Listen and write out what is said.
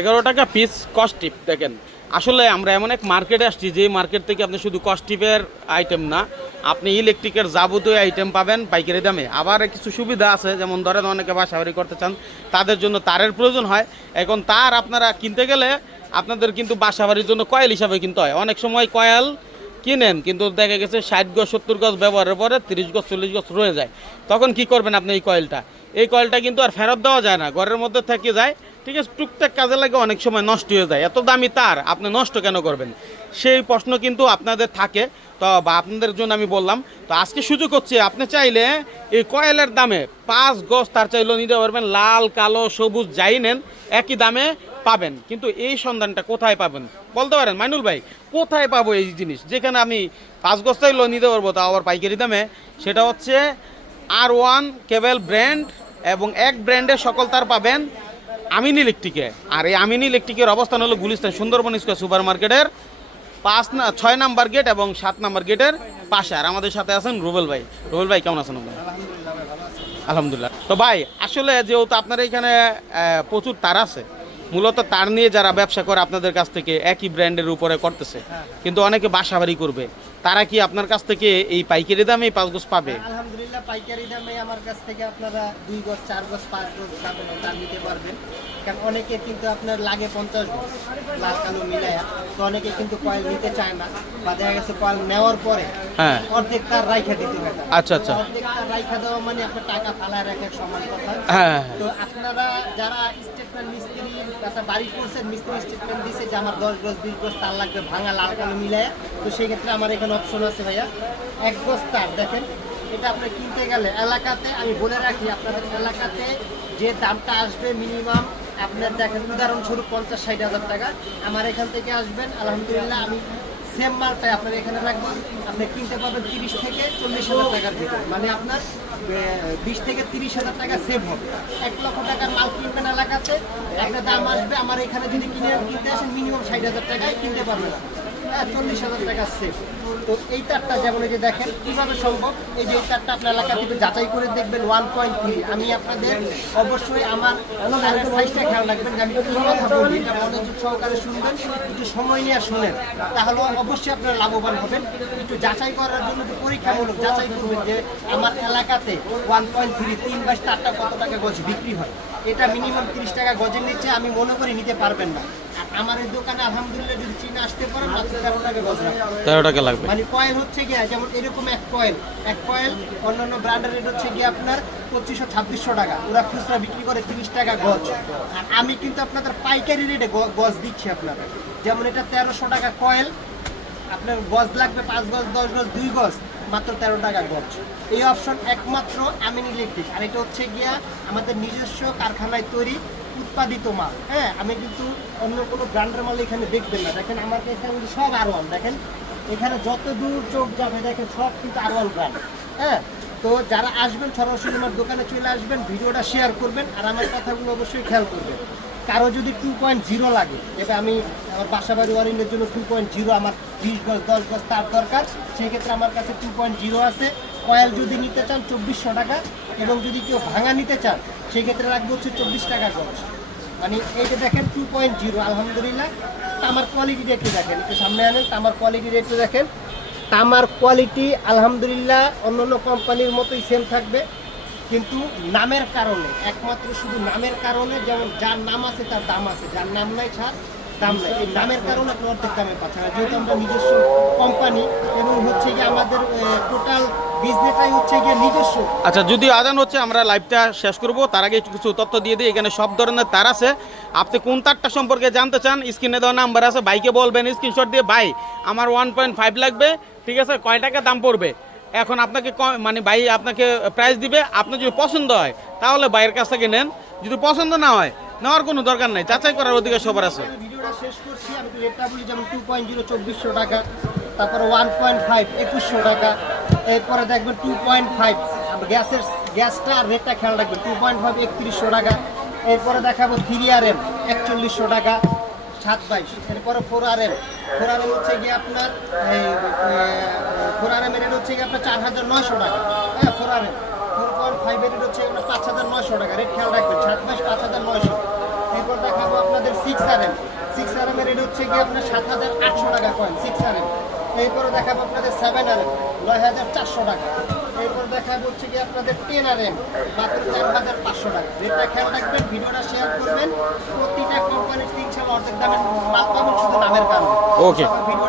11 টাকা পিস কস্টিপ দেখেন। আসলে আমরা এমন এক মার্কেটে আসছি যে মার্কেট থেকে আপনি শুধু কস্টিপের আইটেম না, আপনি ইলেকট্রিকের যাবতীয় আইটেম পাবেন পাইকারি দামে। আবার কিছু সুবিধা আছে, যেমন ধরেন অনেকে বাসাবাড়ি করতে চান, তাদের জন্য তারের প্রয়োজন হয়। এখন তার আপনারা কিনতে গেলে আপনাদের কিন্তু বাসাবাড়ির জন্য কয়েল হিসাবে কিনতে হয়। অনেক সময় কয়েল কিনেন কিন্তু দেখা গেছে 60 গজ 70 গজ ব্যবহারের পরে 30 গজ 40 গজ রয়ে যায়। তখন কি করবেন আপনি? এই কয়েলটা কিন্তু আর ফেরত দেওয়া যায় না, ঘরের মধ্যে থেকে যায়। ঠিক আছে, টুকটাক কাজে লাগে, অনেক সময় নষ্ট হয়ে যায়। এত দামি তার আপনি নষ্ট কেন করবেন? সেই প্রশ্ন কিন্তু আপনাদের থাকে। তো বা আপনাদের জন্য আমি বললাম, তো আজকে সুযোগ হচ্ছে, আপনি চাইলে এই কয়েলের দামে 5 গজ তার চাইলেও নিতে পারবেন। লাল কালো সবুজ যাই নেন একই দামে পাবেন। কিন্তু এই সন্ধানটা কোথায় পাবেন বলতে পারেন মাইনুল ভাই? কোথায় পাবো এই জিনিস যেখানে আমি 5 গজ চাইলেও নিতে পারবো, তা আবার পাইকারি দামে? সেটা হচ্ছে R1 কেবল ব্র্যান্ড, এবং এক ব্র্যান্ডের সকল তার পাবেন আমিন ইলেকট্রিকে। আর এই আমিন ইলেকট্রিকের অবস্থান হলো গুলিস্তান সুন্দরবন স্কয়ার সুপার মার্কেটের 6 নাম্বার গেট এবং 7 নাম্বার গেটের পাশে। আর আমাদের সাথে আছেন রুবেল ভাই। রুবেল ভাই কেমন আছেন আপনার? আলহামদুলিল্লাহ। তো ভাই আসলে যেহেতু আপনার এখানে প্রচুর তার আছে, মূলত তার নিয়ে যারা ব্যবসা করে আপনাদের কাছ থেকে একই ব্র্যান্ডের উপরে করতেছে, কিন্তু অনেকে বাসাবাড়ি করবে, তারা কি আপনার কাছ থেকে এই পাইকারি দামে এই 5 গজ পাবে? আলহামদুলিল্লাহ, পাইকারি দামে আমার কাছ থেকে আপনারা 2 গজ 4 গজ 5 গজ তার নিতে পারবেন। কারণ অনেকে কিন্তু আপনার লাগে 50 গজ লাল কালো মিলায়া, তো অনেকে কিন্তু কয়েল নিতে চায় না, বা দেখা গেছে কয়েল নেওয়ার পরে অর্ধেক তার রাইখা দিতে হয়। আচ্ছা আচ্ছা, অর্ধেক তার রাইখা দেওয়া মানে আপনার টাকা ফালায় রাখার সমান কথা। তো আপনারা যারা স্টেটমেন্ট মিস্ত্রি একটা বাড়ি করছেন, মিস্ত্রি স্টেটমেন্ট দিছে যে আমার 10 গজ 20 গজ তার লাগবে ভাঙা লাল কালো মিলায়া, তো সেই ক্ষেত্রে আমার এখানে অপশন আছে ভাইয়া 1 গজ তার। দেখেন, এটা আপনি কিনতে গেলে এলাকাতে, আমি বলে রাখি আপনাদের এলাকাতে যে দামটা আসবে মিনিমাম আপনার, দেখেন উদাহরণস্বরূপ 50-60 হাজার টাকা আমার এখান থেকে আসবেন। আলহামদুলিল্লাহ আমি সেম মালটাই আপনার এখানে রাখবেন, আপনি কিনতে পারবেন 30 থেকে 40 হাজার টাকার ভিতরে, মানে আপনার 20 থেকে 30 হাজার টাকা সেভ হবে। 1 লক্ষ টাকার মাল কিনবেন এলাকাতে, একটা দাম আসবে আমার এখানে যদি কিনতে আসেন মিনিমাম 60 হাজার টাকায় কিনতে পারবেন, 40 হাজার টাকা সেভ। তো এই তারটা যেমন এই যে দেখেন কীভাবে সম্ভব, এই যে এই তারটা আপনার এলাকা থেকে যাচাই করে দেখবেন 1.3। আমি আপনাদের অবশ্যই আমার সাইজটা খেয়াল রাখবেন, যে আমি কী কথা বলি এটা মনোযোগ সহকারে শুনবেন, একটু সময় নিয়ে শুনেন, তাহলে অবশ্যই আপনারা লাভবান হবেন। একটু যাচাই করার জন্য একটু পরীক্ষামূলক যাচাই করবেন যে আমার এলাকাতে 1.3 3/4 তারটা কত টাকা গজ বিক্রি হয়। এটা মিনিমাম 30 টাকা গজের নিচে আমি মনে করি নিতে পারবেন না। আর আমার এই দোকানে আলহামদুলিল্লাহ যদি চিনে আসতে পারেন মাত্র 13 টাকা গজ রাখবে, 13 টাকা লাগবে। মানে কয়েল হচ্ছে গিয়ে যেমন এরকম এক কয়েল অন্যান্য ব্র্যান্ডের রেট হচ্ছে গিয়ে আপনার 2500-2600 টাকা, ওরা খুচরা বিক্রি করে 30 টাকা গজ। আর আমি কিন্তু আপনাদের পাইকারি রেটে গজ দিচ্ছি আপনারা। যেমন এটা 1300 টাকা কয়েল, আপনার গজ লাগবে 5 গজ 10 গজ 2 গজ, মাত্র 13 টাকা গজ। এই অপশন একমাত্র আমিন ইলেকট্রিক। আর এটা হচ্ছে গিয়া আমাদের নিজস্ব কারখানায় তৈরি উৎপাদিত মাল। হ্যাঁ, আমি কিন্তু অন্য কোনো ব্র্যান্ডের মাল এখানে দেখবেন না। দেখেন আমার এখানে সব R1, দেখেন এখানে যত দূর চোখ যাবে দেখেন সব কিন্তু R1 ব্র্যান্ড। হ্যাঁ, তো যারা আসবেন সরাসরি আমার দোকানে চলে আসবেন, ভিডিওটা শেয়ার করবেন, আর আমার কথাগুলো অবশ্যই খেয়াল করবেন। কারো যদি 2.0 লাগে, যেটা আমি আমার বাসাবাড়ি ওয়ারিংয়ের জন্য 2.0 আমার 20 গজ 10 গজ তার দরকার, সেক্ষেত্রে আমার কাছে 2.0 আছে। কয়েল যদি নিতে চান 2400 টাকা, এবং যদি কেউ ভাঙা নিতে চান সেক্ষেত্রে রাখবো হচ্ছে 24 টাকা গজ। মানে এইটা দেখেন 2.0 আলহামদুলিল্লাহ। তামার কোয়ালিটি একটু দেখেন, একটু সামনে আনেন, তামার কোয়ালিটি একটু দেখেন। তামার কোয়ালিটি আলহামদুলিল্লাহ অন্য অন্য কোম্পানির মতোই সেম থাকবে, কিন্তু নামের কারণে, একমাত্র শুধু নামের কারণে, যেমন যার নাম আছে তার দাম আছে, যার নাম নাই ছাড় দাম নাই, এই নামের কারণে আপনি অর্ধেক দামে পাচ্ছেন। যেহেতু আমরা নিজস্ব কোম্পানি এবং হচ্ছে গিয়ে আমাদের টোটাল বিজনেসটাই হচ্ছে গিয়ে নিজস্ব। আচ্ছা, যদি আজান হচ্ছে আমরা লাইভটা শেষ করব, তার আগে কিছু তথ্য দিয়ে দিই। এখানে সব ধরনের তার আছে, আপনি কোন তারটা সম্পর্কে জানতে চান স্ক্রিনে দেওয়া নাম্বার আছে, বাইকে বলবেন স্ক্রিনশট দিয়ে, ভাই আমার 1.5 লাগবে, ঠিক আছে, কয় টাকা দাম পড়বে। এখন আপনাকে মানে ভাই আপনাকে প্রাইস দিবে, আপনার যদি পছন্দ হয় তাহলে ভাইয়ের কাছ থেকে নেন, যদি পছন্দ না হয় নেওয়ার কোনো দরকার নেই, যাচাই করার অধিকার সবার আছে। ভিডিওটা শেষ করছি, আমি রেটটা বলি, যেমন 2.0 2400 টাকা, তারপরে 1.5 2100 টাকা, এরপরে দেখবেন 2.5 গ্যাসটা রেটটা খেয়াল রাখবেন, 2.5 3100 টাকা। এরপরে দেখাবো 3RM 4100 টাকা 722। এরপরে 4RM হচ্ছে গিয়ে আপনার 4RM এর রেট হচ্ছে গিয়ে আপনার 4900 টাকা। হ্যাঁ, 4RM 4.5 এর রেট হচ্ছে আপনার 5900 টাকা, রেট খেয়াল রাখবেন 722 5900। এরপর দেখাবো আপনাদের 6RM 6RM এর রেট হচ্ছে গিয়ে আপনার 7,800 টাকা কয়েন 6RM। এরপরে দেখাবো আপনাদের 7RM 9,400 টাকা। এরপর দেখাবো হচ্ছে গিয়ে আপনাদের 10RM মাত্র 4,500 টাকা। রেটটা খেয়াল রাখবেন, ভিডিওটা শেয়ার করবেন। প্রতিটা কোম্পানির 3 সাল অর্ধেক দামের মাল পাবেন শুধু নামের কারণে। Okay. ভিডিও